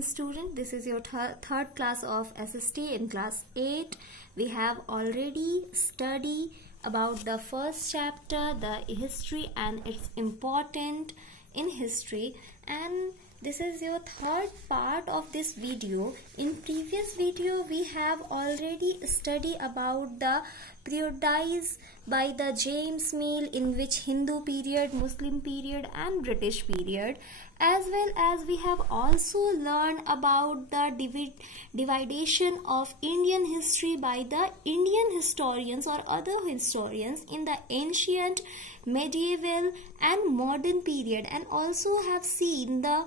afternoon, student. This is your third class of SST in class 8. We have already studied about the first chapter, the history and its important in history, and this is your third part of this video. In previous video we have already studied about the periodized by the James Mill, in which Hindu period, Muslim period and British period, as well as we have also learned about the dividation of Indian history by the Indian historians or other historians in the ancient, medieval and modern period, and also have seen the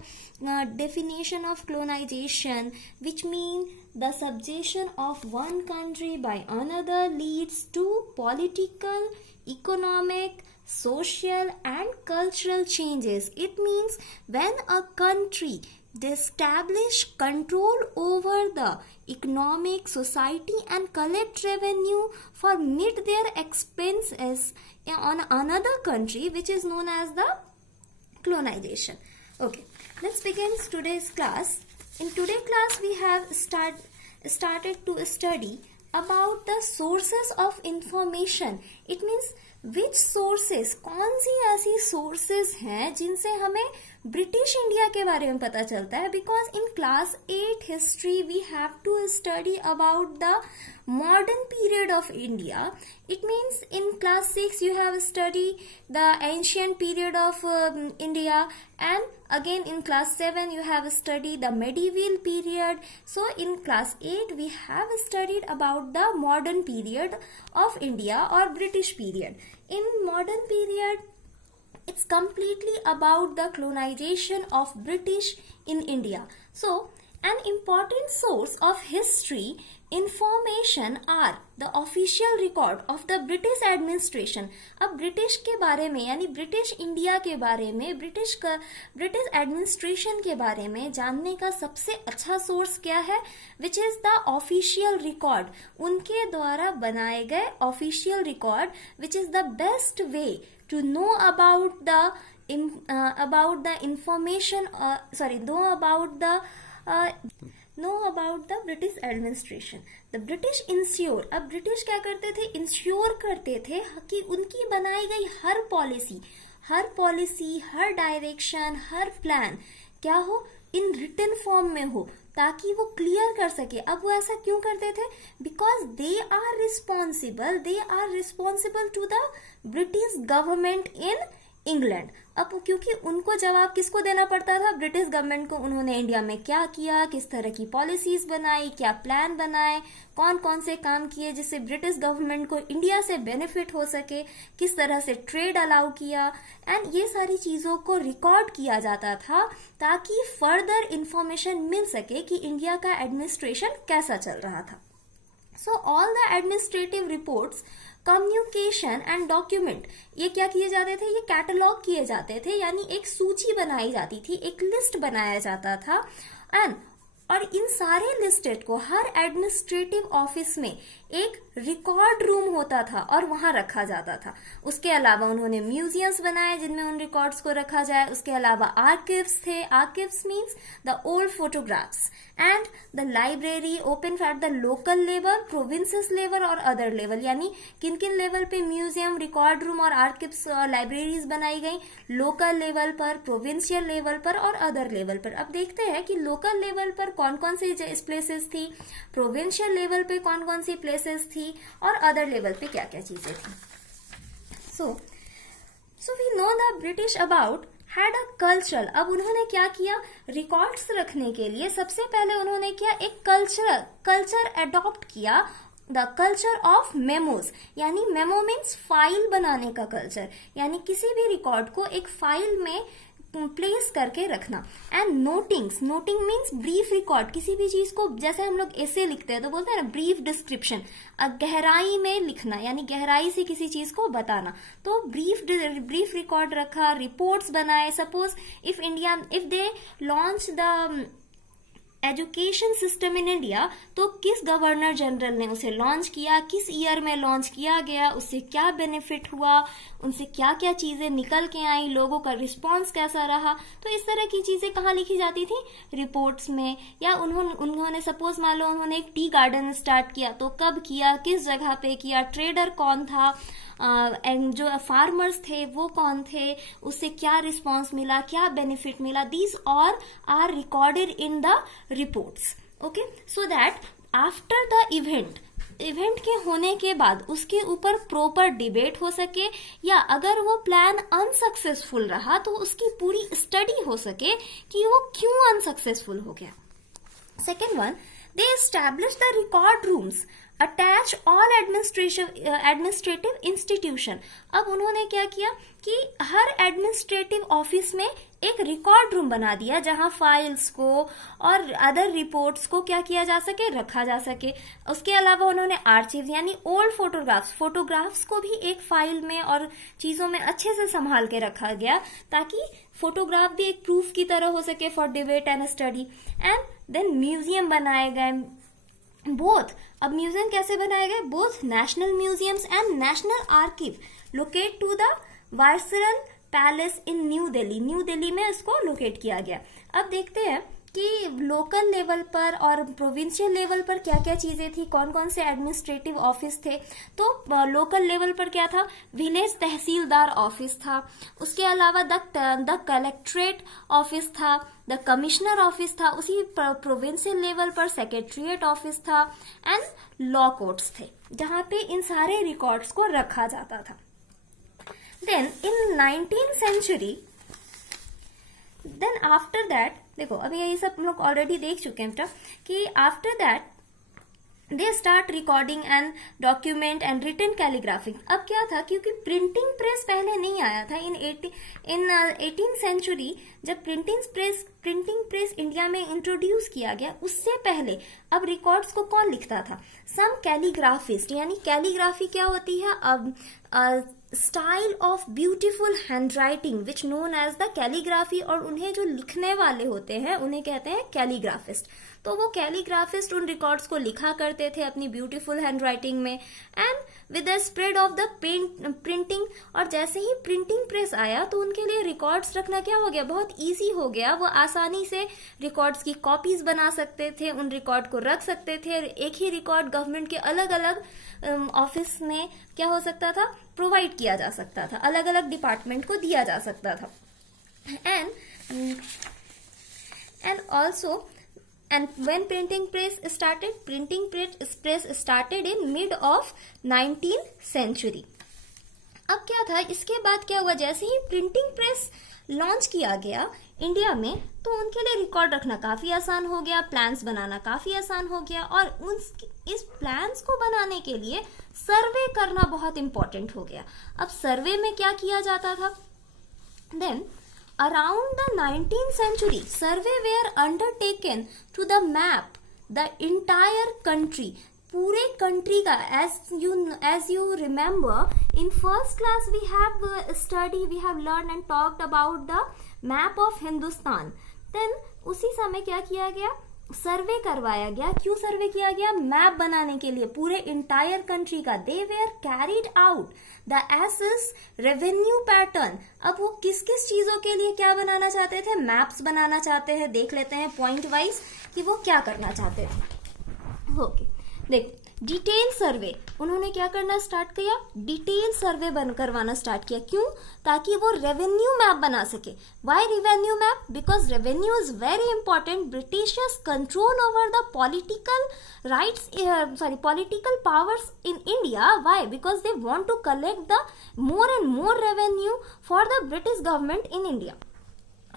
definition of colonization, which means the subjugation of one country by another leads to political, economic, social and cultural changes. It means when a country establish control over the economic, society and collect revenue for meet their expenses on another country, which is known as the colonization. Okay, let's begin today's class. In today's class we have started to study about the sources of information. It means which sources, कौन सी ऐसी sources हैं जिनसे हमें British India के बारे में पता चलता है. Because in class 8 history we have to study about the modern period of India. It means in class 6 you have studied the ancient period of India, and again in class 7 you have studied the medieval period. So in class 8 we have studied about the modern period of India or British period. In modern period, it's completely about the colonization of British in India. So an important source of history information are the official record of the British administration. अब British के बारे में यानी British India के बारे में, British administration के बारे में जानने का सबसे अच्छा सोर्स क्या है? Which is the official record. उनके द्वारा बनाए गए official record, which is the best way to know about the information, know about the British administration. The British ensure, अब ब्रिटिश क्या करते थे? इंश्योर करते थे कि उनकी बनाई गई हर पॉलिसी, हर डायरेक्शन, हर प्लान क्या हो, इन रिटन फॉर्म में हो, ताकि वो क्लियर कर सके. अब वो ऐसा क्यों करते थे? Because they are responsible to the British government in England. अब क्योंकि उनको जवाब किसको देना पड़ता था? ब्रिटिश गवर्नमेंट को. उन्होंने इंडिया में क्या किया, किस तरह की पॉलिसीज बनाई, क्या प्लान बनाए, कौन कौन से काम किए जिससे ब्रिटिश गवर्नमेंट को इंडिया से बेनिफिट हो सके, किस तरह से ट्रेड अलाउ किया, एंड ये सारी चीजों को रिकॉर्ड किया जाता था ताकि फर्दर इंफॉर्मेशन मिल सके कि इंडिया का एडमिनिस्ट्रेशन कैसा चल रहा था. So all the administrative reports, communication and document, ये क्या किए जाते थे? ये कैटलॉग किए जाते थे, यानी एक सूची बनाई जाती थी, एक लिस्ट बनाया जाता था. और इन सारे लिस्टेड को हर एडमिनिस्ट्रेटिव ऑफिस में एक रिकॉर्ड रूम होता था और वहां रखा जाता था. उसके अलावा उन्होंने म्यूजियम्स बनाए जिनमें उन रिकॉर्ड्स को रखा जाए. उसके अलावा आर्किव्स थे. Archives means the old photographs, and the library open at the local level, provinces level और अदर लेवल, यानी किन किन लेवल पे म्यूजियम, रिकॉर्ड रूम और आर्किव्स लाइब्रेरीज बनाई गई? लोकल लेवल पर, प्रोविंशियल लेवल पर और अदर लेवल पर. अब देखते हैं कि लोकल लेवल पर कौन कौन सी प्लेसेस थी, प्रोविंशियल लेवल पे कौन कौन सी प्लेसेस थी और अदर लेवल पे क्या क्या चीजें थी. So we know the British about had a culture. अब उन्होंने क्या किया? रिकॉर्ड्स रखने के लिए सबसे पहले उन्होंने क्या, एक कल्चर अडॉप्ट किया, द कल्चर ऑफ मेमोज. यानी मेमो मीन्स फाइल बनाने का कल्चर, यानी किसी भी रिकॉर्ड को एक फाइल में प्लेस करके रखना. And noting means brief record. किसी भी चीज को, जैसे हम लोग ऐसे लिखते हैं तो बोलते हैं ना ब्रीफ डिस्क्रिप्शन, गहराई में लिखना, यानी गहराई से किसी चीज को बताना. तो ब्रीफ रिकॉर्ड रखा, रिपोर्ट्स बनाए. Suppose if they launch the education system in India, तो किस गवर्नर जनरल ने उसे लॉन्च किया, किस ईयर में लॉन्च किया गया, उससे क्या बेनिफिट हुआ, उनसे क्या क्या चीजें निकल के आई, लोगों का रिस्पांस कैसा रहा। तो इस तरह की चीजें कहाँ लिखी जाती थी, रिपोर्ट्स में। या उन्होंने सपोज मान लो उन्होंने एक टी गार्डन स्टार्ट किया, तो कब किया, किस जगह पे किया, ट्रेडर कौन था, जो फार्मर्स थे वो कौन थे, उससे क्या रिस्पांस मिला, क्या बेनिफिट मिला। These all are recorded in the reports. Okay, so that after the event के होने के बाद उसके ऊपर प्रॉपर डिबेट हो सके, या अगर वो प्लान अनसक्सेसफुल रहा तो उसकी पूरी स्टडी हो सके कि वो क्यों अनसक्सेसफुल हो गया। Second one, they established the record rooms attach all administrative institution। अब उन्होंने क्या किया कि हर एडमिनिस्ट्रेटिव ऑफिस में एक रिकॉर्ड रूम बना दिया जहां फाइल्स को और अदर रिपोर्ट्स को क्या किया जा सके, रखा जा सके। उसके अलावा उन्होंने आर्चिव यानी ओल्ड फोटोग्राफ्स को भी एक फाइल में और चीजों में अच्छे से संभाल के रखा गया, ताकि फोटोग्राफ भी एक प्रूफ की तरह हो सके for debate and study. And then museum बनाए गए बोथ। अब म्यूजियम कैसे बनाए गए, both national museums and national archive locate to the viceregal palace in new Delhi में इसको लोकेट किया गया। अब देखते हैं कि लोकल लेवल पर और प्रोविंशियल लेवल पर क्या क्या चीजें थी, कौन कौन से एडमिनिस्ट्रेटिव ऑफिस थे। तो लोकल लेवल पर क्या था, विलेज तहसीलदार ऑफिस था, उसके अलावा द कलेक्ट्रेट ऑफिस था, द कमिश्नर ऑफिस था, उसी प्रोविंशियल लेवल पर सेक्रेटरीट ऑफिस था, एंड लॉ कोर्ट्स थे जहां पे इन सारे रिकॉर्ड्स को रखा जाता था। Then in 19th century, then after that, देखो अभी यही सब हम लोग ऑलरेडी देख चुके हैं कि after that they start recording and document and written calligraphy. अब क्या था, क्योंकि प्रिंटिंग प्रेस पहले नहीं आया था इन 18th सेंचुरी, जब प्रिंटिंग प्रेस इंडिया में इंट्रोड्यूस किया गया, उससे पहले अब रिकॉर्ड्स को कौन लिखता था, सम कैलीग्राफिस्ट। यानी कैलीग्राफी क्या होती है, अब style of beautiful handwriting which known as the calligraphy, और उन्हें जो लिखने वाले होते हैं उन्हें कहते हैं कैलीग्राफिस्ट। तो वो कैलीग्राफिस्ट उन रिकॉर्ड्स को लिखा करते थे अपनी ब्यूटीफुल हैंडराइटिंग में। And with the spread of the printing, और जैसे ही प्रिंटिंग प्रेस आया तो उनके लिए रिकॉर्ड्स रखना क्या हो गया, बहुत इजी हो गया। वो आसानी से रिकॉर्ड्स की कॉपीज बना सकते थे, उन रिकॉर्ड को रख सकते थे। एक ही रिकॉर्ड गवर्नमेंट के अलग अलग ऑफिस में क्या हो सकता था, प्रोवाइड किया जा सकता था, अलग अलग डिपार्टमेंट को दिया जा सकता था। And also and when printing press started in mid of 19th century। अब क्या था, इसके बाद क्या हुआ, जैसे ही प्रिंटिंग प्रेस लॉन्च किया गया इंडिया में, तो उनके लिए रिकॉर्ड रखना काफी आसान हो गया, प्लान्स बनाना काफी आसान हो गया, और इस प्लान्स को बनाने के लिए सर्वे करना बहुत इंपॉर्टेंट हो गया। अब सर्वे में क्या किया जाता था, then around the 19th century, survey were undertaken to the map the entire country, पूरे कंट्री का। as you remember in first class we have learned and talked about the map of Hindustan। then उसी समय क्या किया गया, सर्वे करवाया गया। क्यों सर्वे किया गया, मैप बनाने के लिए पूरे इंटायर कंट्री का। They were carried out the assess revenue pattern. अब वो किस किस चीजों के लिए क्या बनाना चाहते थे, मैप्स बनाना चाहते हैं। देख लेते हैं पॉइंट वाइज कि वो क्या करना चाहते थे। ओके, देखो डिटेल सर्वे, उन्होंने क्या करना स्टार्ट किया, डिटेल सर्वे करवाना स्टार्ट किया। क्यों, ताकि वो रेवेन्यू मैप बना सके। Why revenue map, because revenue is very important. Britishers control over the political powers in India. Why, because they want to collect the more and more revenue for the British government in India.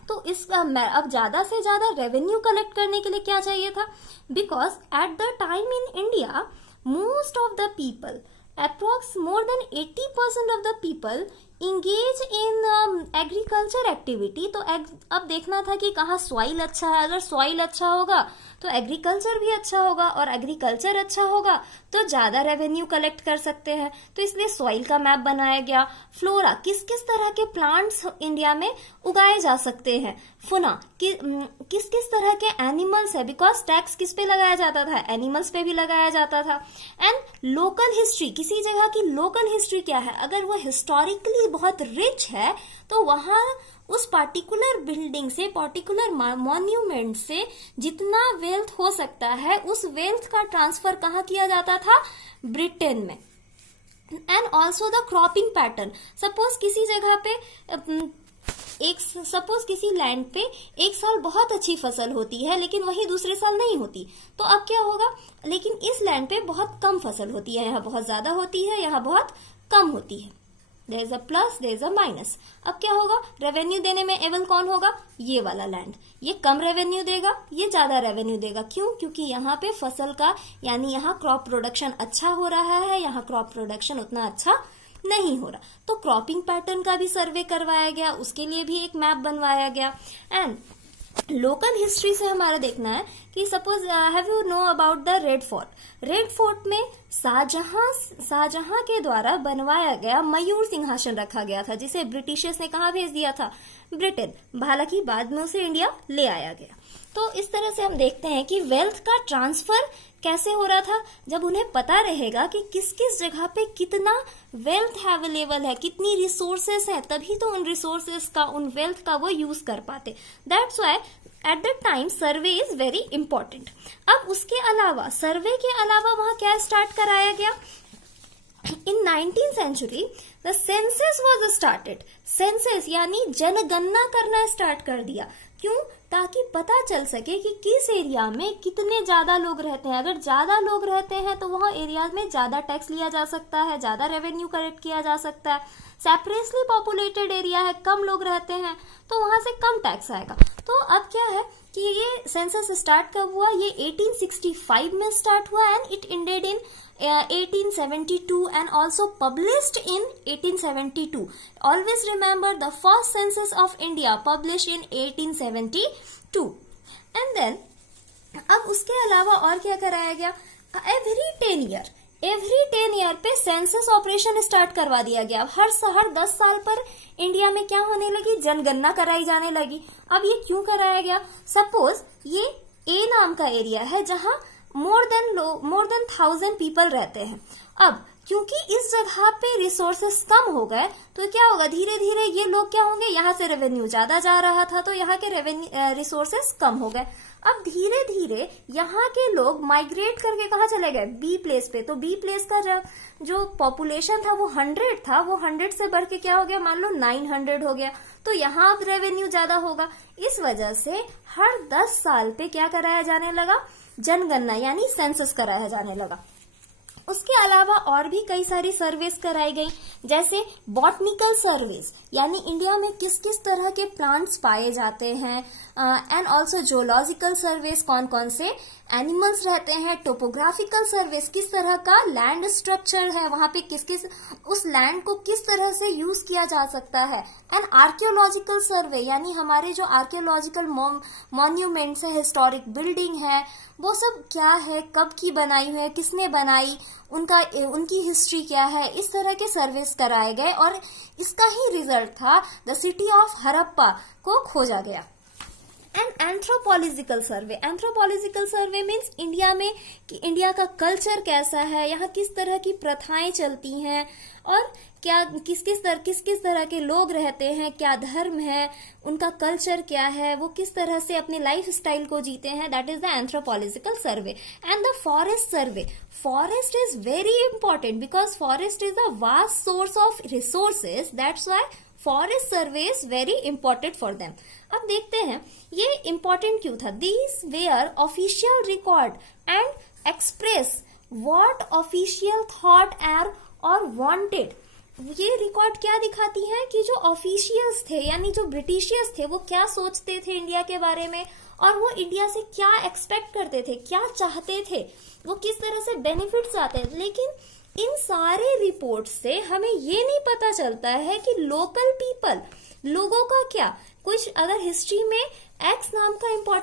तो इस अब ज्यादा से ज्यादा revenue collect करने के लिए क्या चाहिए था, because at the time in India most of the people, approx more than 80% of the people engage in agriculture activity. तो अब देखना था कि कहाँ सॉइल अच्छा है, अगर सॉइल अच्छा होगा तो एग्रीकल्चर भी अच्छा होगा, और एग्रीकल्चर अच्छा होगा तो ज्यादा रेवेन्यू कलेक्ट कर सकते हैं, तो इसलिए सॉइल का मैप बनाया गया। फ्लोरा, किस किस तरह के प्लांट्स इंडिया में उगाए जा सकते हैं। फुना, किस किस तरह के एनिमल्स है, बिकॉज टैक्स किस पे लगाया जाता था, एनिमल्स पे भी लगाया जाता था। एंड लोकल हिस्ट्री, किसी जगह की लोकल हिस्ट्री क्या है, अगर वो हिस्टोरिकली बहुत रिच है तो वहां उस पार्टिकुलर बिल्डिंग से, पार्टिकुलर मॉन्यूमेंट से जितना वेल्थ हो सकता है उस वेल्थ का ट्रांसफर कहाँ किया जाता था, ब्रिटेन में। And also the cropping pattern, suppose किसी जगह पे सपोज किसी लैंड पे एक साल बहुत अच्छी फसल होती है लेकिन वहीं दूसरे साल नहीं होती, तो अब क्या होगा, लेकिन इस लैंड पे बहुत कम फसल होती है, यहाँ बहुत ज्यादा होती है, यहाँ बहुत कम होती है। There is a plus, there is a minus. अब क्या होगा, रेवेन्यू देने में एबल कौन होगा, ये वाला लैंड। ये कम रेवेन्यू देगा, ये ज्यादा रेवेन्यू देगा। क्यों, क्योंकि यहाँ पे फसल का यानी यहाँ क्रॉप प्रोडक्शन अच्छा हो रहा है, यहाँ क्रॉप प्रोडक्शन उतना अच्छा नहीं हो रहा। तो क्रॉपिंग पैटर्न का भी सर्वे करवाया गया, उसके लिए भी एक मैप बनवाया गया। एंड लोकल हिस्ट्री से हमारा देखना है कि suppose have you know about the red fort. Red fort में शाहजहां के द्वारा बनवाया गया मयूर सिंहासन रखा गया था, जिसे ब्रिटिशर्स ने कहाँ भेज दिया था, ब्रिटेन। हालांकि बाद में उसे इंडिया ले आया गया। तो इस तरह से हम देखते हैं कि वेल्थ का ट्रांसफर कैसे हो रहा था, जब उन्हें पता रहेगा कि किस किस जगह पे कितना वेल्थ अवेलेबल है, कितनी रिसोर्सेस है, तभी तो उन रिसोर्सेस का, उन वेल्थ का वो यूज कर पाते। That's why at that time survey is very important. अब उसके अलावा, सर्वे के अलावा वहां क्या स्टार्ट कराया गया, इन 19th century the census was started। Census यानी जनगणना करना स्टार्ट कर दिया। क्यों, ताकि पता चल सके कि किस एरिया में कितने ज्यादा लोग रहते हैं। अगर ज्यादा लोग रहते हैं तो वहाँ एरिया में ज्यादा टैक्स लिया जा सकता है, ज्यादा रेवेन्यू कलेक्ट किया जा सकता है। सेपरेटली पॉपुलेटेड एरिया है, कम लोग रहते हैं, तो वहां से कम टैक्स आएगा। तो अब क्या है कि ये सेंसस स्टार्ट कब हुआ, ये 1865 में स्टार्ट हुआ and it ended in 1872 and also published in 1872. Always remember the first census of India published in 1872. And then अब उसके अलावा और क्या कराया गया, every 10 ईयर पे सेंसस ऑपरेशन स्टार्ट करवा दिया गया। हर 10 साल पर इंडिया में क्या होने लगी, जनगणना कराई जाने लगी। अब ये क्यों कराया गया, सपोज ये ए नाम का एरिया है जहां मोर देन 1000 पीपल रहते हैं। अब क्योंकि इस जगह पे रिसोर्सेस कम हो गए तो क्या होगा, धीरे धीरे ये लोग क्या होंगे, यहाँ से रेवेन्यू ज्यादा जा रहा था तो यहाँ के रिसोर्सेस कम हो गए। अब धीरे धीरे यहाँ के लोग माइग्रेट करके कहाँ चले गए, बी प्लेस पे। तो बी प्लेस का जो पॉपुलेशन था वो 100 था, वो 100 से बढ़ के क्या हो गया, मान लो 900 हो गया। तो यहाँ अब रेवेन्यू ज्यादा होगा। इस वजह से हर 10 साल पे क्या कराया जाने लगा, जनगणना यानी सेंसस कराया जाने लगा। उसके अलावा और भी कई सारी सर्वेस कराई गई, जैसे बॉटनिकल सर्वेस यानी इंडिया में किस किस तरह के प्लांट्स पाए जाते हैं, एंड ऑल्सो जोलॉजिकल सर्वेस कौन कौन से एनिमल्स रहते हैं, टोपोग्राफिकल सर्वेस किस तरह का लैंड स्ट्रक्चर है, वहां पे किस किस उस लैंड को किस तरह से यूज किया जा सकता है, एंड आर्कियोलॉजिकल सर्वे यानी हमारे जो आर्कियोलॉजिकल मॉन्यूमेंट्स है, हिस्टोरिक बिल्डिंग है, वो सब क्या है, कब की बनाई हुई है, किसने बनाई, उनकी हिस्ट्री क्या है, इस तरह के सर्वेस कराए गए और इसका ही रिजल्ट था द सिटी ऑफ हड़प्पा को खोजा गया। And anthropological survey means India में कि इंडिया का कल्चर कैसा है, यहाँ किस तरह की प्रथाएं चलती हैं और क्या किस किस तरह के लोग रहते हैं, क्या धर्म है, उनका कल्चर क्या है, वो किस तरह से अपने लाइफ स्टाइल को जीते हैं, that is the anthropological survey. And the forest survey, forest is very important because forest is the vast source of resources, that's why forest survey is very important for them. अब देखते हैं ये important क्यों था। These were official record and express what official thought are और wanted. ये record क्या दिखाती है कि जो ऑफिशियल्स थे यानी जो ब्रिटिशियर्स थे वो क्या सोचते थे इंडिया के बारे में और वो इंडिया से क्या एक्सपेक्ट करते थे, क्या चाहते थे, वो किस तरह से बेनिफिट्स आते हैं। लेकिन इन सारे रिपोर्ट से हमें ये नहीं पता चलता है कि लोकल पीपल, लोगों का क्या, कुछ अगर हिस्ट्री में एक्स नाम का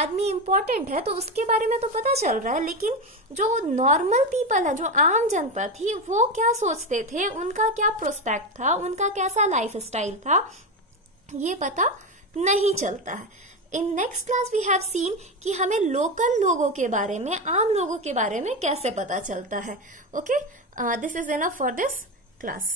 आदमी इम्पोर्टेंट है तो उसके बारे में तो पता चल रहा है, लेकिन जो नॉर्मल पीपल है, जो आम जनता थी, वो क्या सोचते थे, उनका क्या प्रोस्पेक्ट था, उनका कैसा लाइफ स्टाइल था, ये पता नहीं चलता है। In next class we have seen कि हमें लोकल लोगों के बारे में, आम लोगों के बारे में कैसे पता चलता है। Okay, this is enough for this class.